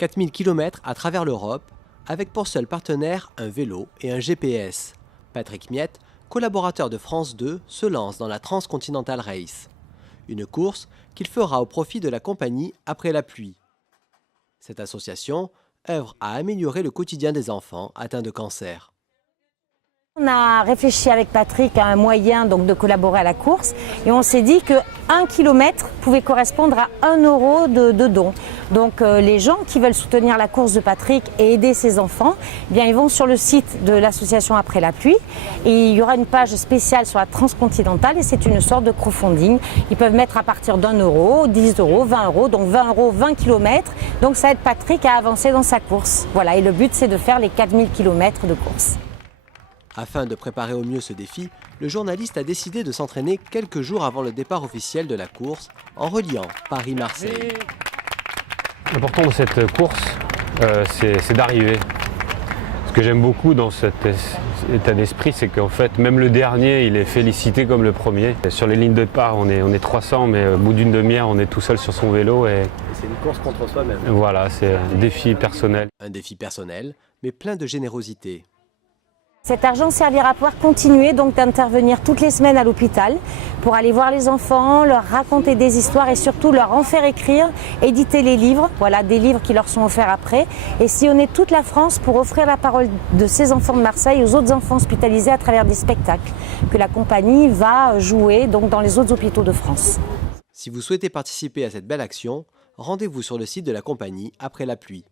4000 km à travers l'Europe, avec pour seul partenaire un vélo et un GPS. Patrick Miette, collaborateur de France 2, se lance dans la Transcontinental Race. Une course qu'il fera au profit de la compagnie Après la pluie. Cette association œuvre à améliorer le quotidien des enfants atteints de cancer. On a réfléchi avec Patrick à un moyen donc, de collaborer à la course et on s'est dit que 1 km pouvait correspondre à 1 euro de don. Donc les gens qui veulent soutenir la course de Patrick et aider ses enfants, eh bien, ils vont sur le site de l'association Après la pluie et il y aura une page spéciale sur la Transcontinentale et c'est une sorte de crowdfunding. Ils peuvent mettre à partir d'1 euro, 10 euros, 20 euros, donc 20 euros, 20 km. Donc ça aide Patrick à avancer dans sa course. Voilà, et le but c'est de faire les 4000 km de course. Afin de préparer au mieux ce défi, le journaliste a décidé de s'entraîner quelques jours avant le départ officiel de la course en reliant Paris-Marseille. L'important de cette course, c'est d'arriver. Ce que j'aime beaucoup dans cet état d'esprit, c'est qu'en fait, même le dernier, il est félicité comme le premier. Sur les lignes de départ, on est 300, mais au bout d'une demi-heure, on est tout seul sur son vélo. Et c'est une course contre soi-même. Voilà, c'est un défi personnel. Un défi personnel, mais plein de générosité. Cet argent servira à pouvoir continuer donc d'intervenir toutes les semaines à l'hôpital pour aller voir les enfants, leur raconter des histoires et surtout leur en faire écrire, éditer les livres, voilà des livres qui leur sont offerts après et sillonner toute la France pour offrir la parole de ces enfants de Marseille aux autres enfants hospitalisés à travers des spectacles que la compagnie va jouer donc dans les autres hôpitaux de France. Si vous souhaitez participer à cette belle action, rendez-vous sur le site de la compagnie Après la pluie.